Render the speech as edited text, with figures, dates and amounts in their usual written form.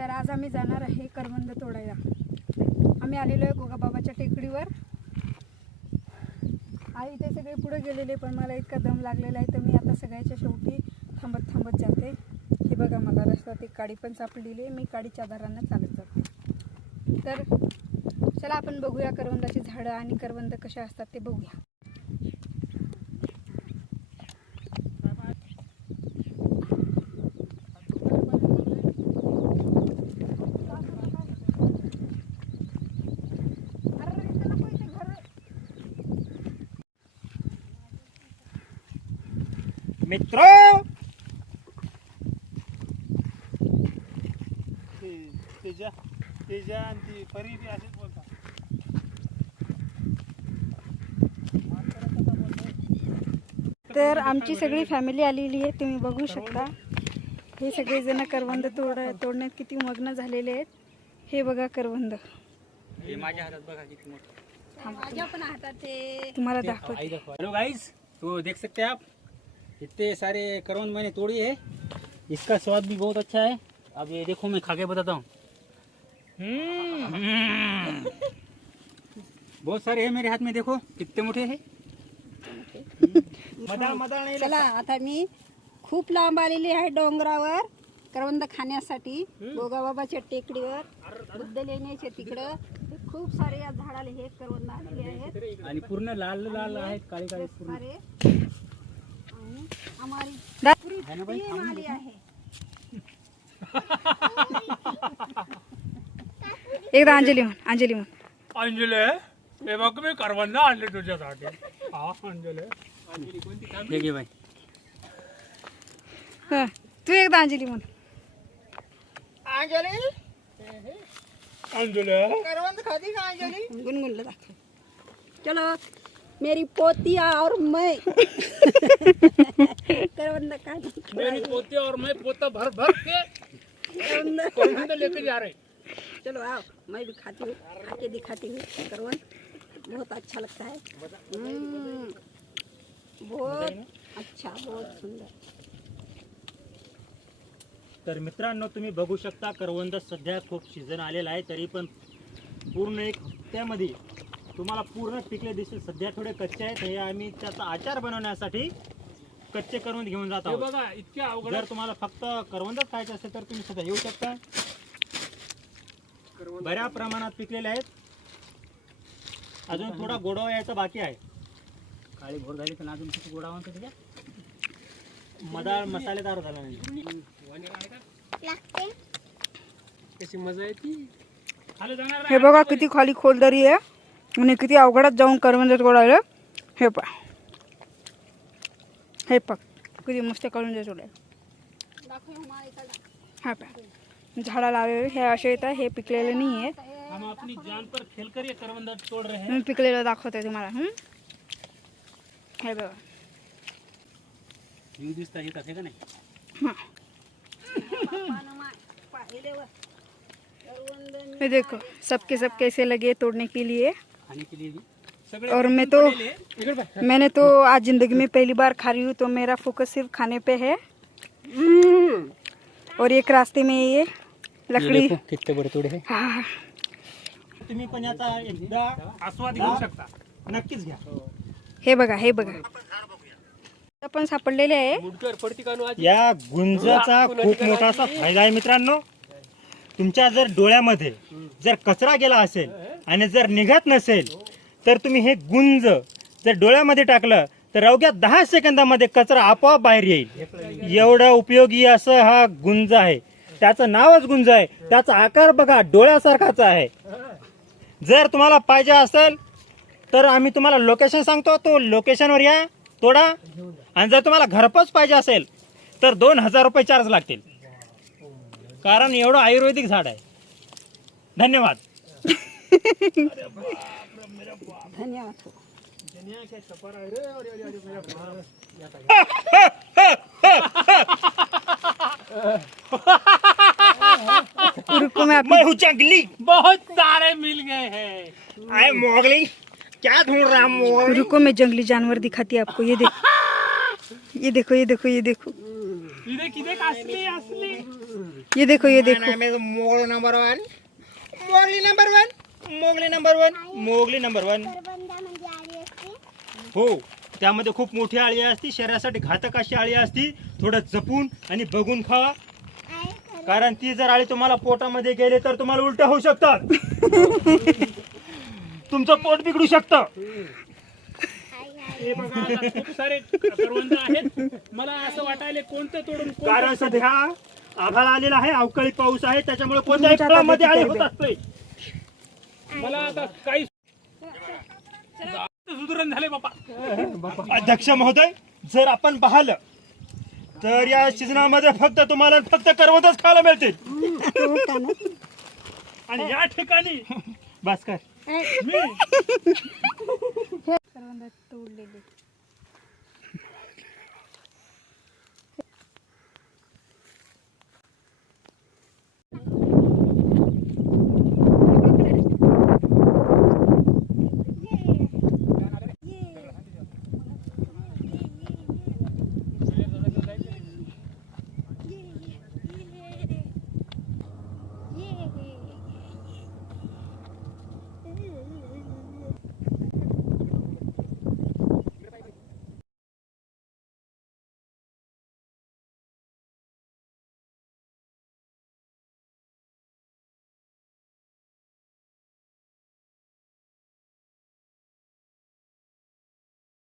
तर आज आम्ही जाणार आहे करवंद तोडायला। आम्ही आलेलो आहे गोगाबाबाच्या टेकडीवर। आई ते सगळे पुढे गेलेले, पण मला इतका दम लागलेला आहे तर मी आता सगळ्याच्या शेवटी थांबत थांबत जाते। हे बघा, मला रस्त्यात एक काडी पण सापडलेली आहे, मी काडीच्या आधाराने चालत जाते। तर चला आपण बघूया करवंदाची झाडं आणि करवंद कशा असतात ते बघूया। मित्रो, तेजा आणि ती परी बी असेच बोलतात। तर आमची सगळी फॅमिली आलेली आहे, तुम्ही बघू शकता। हे सगळे जण करवंद तोडण्यात किती मग्न झालेले आहेत। हे बघा करवंद, हे माझ्या हातात बघा किती मोठं। माझ्या पण हातात आहे, तुम्हाला दाखवते। हेलो गाइस, तो देख सकते हैं आप, इतने सारे करवंद मैंने तोड़ी है। इसका स्वाद भी बहुत अच्छा है। अब ये देखो, मैं खा के बताता हूँ। बहुत सारे हैं मेरे हाथ में, देखो कितने मोटे हैं। मदाळ नाही चला आता मी खूप लांब आलेली आहे डोंगरावर करवंद खाण्यासाठी। गोगाबाबाच्या टेकडीवर बुद्ध लेण्याच्या तिकडं खूप सारे या झाडाला हे करवंद आलेले आहेत आणि पूर्ण लाल लाल आहेत, काळे काळे पूर्ण सारे। आणि आम्हाला पुरी टीम आली आहे। एकदा अंजली म्हण, अंजली म्हण। अंजले, हे बघ मी करवंद आणले तुझ्यासाठी। हा अंजले, हे घे बाई। हा, तू एकदा अंजली म्हण। अंजले करवंद खाती का अंजली? गुनगुनला दाखव। चलो मेरी पोती और मैं करवंद खाती। मेरी पोती और मैं पोता भर भर के करवंद लेके जा रहे। चलो आओ, मैं भी खाती हूँ, खा के दिखाती हूँ। करवंद बहुत अच्छा लगता है। बहुत अच्छा, बहुत सुंदर। तर मित्रांनो, तुम्ही बघू शकता करवंद सध्या खूप सीझन आलेला आहे, तरी पण पूर्ण एक हप्त्यामध्ये तुम्हाला पूर्ण पिकले दिसेल। सध्या थोडे कच्चे आहेत, हे आम्ही त्याचा आचार बनवण्यासाठी कच्चे करवंद घेऊन जात हे आहोत। बघा इतके अवघड। जर तुम्हाला फक्त करवंदच खायचे असेल तर तुम्ही सुद्धा येऊ शकता। बऱ्या प्रमाणात पिकलेले आहेत, अजून थोडा गोडावा यायचा बाकी आहे। काळी भोर झाली पण अजून किती गोडावा म्हणतो त्याच्या, मदाळ मसालेदार झाला नाही। कशी मजा येते खाली जाणार हे बघा किती खाली खोलदरी आहे आणि किती अवघडात जाऊन करवंद तोडायला। हे पा, हे पा किती मस्त करवंद तोडायला। हा पा, झाडा लावलेले हे असे येतात, हे पिकलेले नाही आहे। हम अपनी जान पर खेलकर ये करवंद तोड़ रहे हैं। मी पिकलेलं दाखवते तुम्हाला। हे बघा, येऊ दिसता येतात हे का नाही। ये देखो सबके सब कैसे लगे तोड़ने के लिए। खाने के लिए भी और मैंने तो आज जिंदगी में पहली बार खा रही हूँ, तो मेरा फोकस सिर्फ खाने पे है। और एक रास्ते में ये लकड़ी कितने बड़े तोड़े हैं। हाँ, तुम्ही पण याचा एकदा आस्वाद घेऊ शकता। नक्कीच घ्या। हे बघा, हे बघा आपण सापडलेले आहे। मुडकर पडती कानू आज। या गुंजाचा खूप मोठा असा फायदा आहे मित्रांनो। तुमच्या जर डोळ्यामध्ये जर कचरा गेला असेल आणि जर निघत नसेल तर तुम्ही हे गुंज जर डोळ्यामध्ये टाकलं तर अवघ्या 10 सेकंदामध्ये कचरा आपोआप बाहेर येईल। एवढा उपयोगी असं हा गुंज आहे, त्याचं नावच गुंज आहे। त्याचा आकार बघा, डोळ्यासारखाच आहे। जर तुम्हाला पाहिजे असेल तर आम्ही तुम्हाला लोकेशन सांगतो, तो लोकेशनवर या, तोडा। आणि जर तुम्हाला घरपोच पाहिजे असेल तर 2000 रुपये चार्ज लागतील, कारण एवढं आयुर्वेदिक झाड आहे। धन्यवाद। धन्यवाद। रुको मैं हूँ जंगली, बहुत सारे मिल गए हैं। आई मोगली, क्या ढूंढ रहा मोगली। रुको, मैं जंगली जानवर दिखाती है आपको। ये देखो, ये देखो, ये देखो, ये देखो। इधे किधे असली असली ये देखो ये देखो Mowgli number one, Mowgli number one, Mowgli number one, Mowgli number one. हो, त्यामध्ये खूप मोठी आळी असती, शरीरासाठी घातक अशी आळी असती. थोडं जपून आणि बघून खावा, कारण ती जर आळी तुम्हाला पोटामध्ये गेले तर तुम्हाला उलट्या होऊ शकतात. तुमचं पोट बिघडू शकतं. हे बघा आता खूप सारे करवंद आहेत. मला असं वाटायले कोणतं तोडून कारण सध्या आभाळ आलेला आहे, अवकाळी पाऊस आहे, त्याच्यामुळे कोणत्याही फळामध्ये आळी होत असते. मला आता काही सुधारण झाले बापा. अध्यक्ष महोदय, जर आपण पाहिलं तर या सीझनामध्ये फक्त तुम्हाला फक्त करवंदच खायला मिळतील. आणि या ठिकाणी भास्कर मी करवंद तोडलेले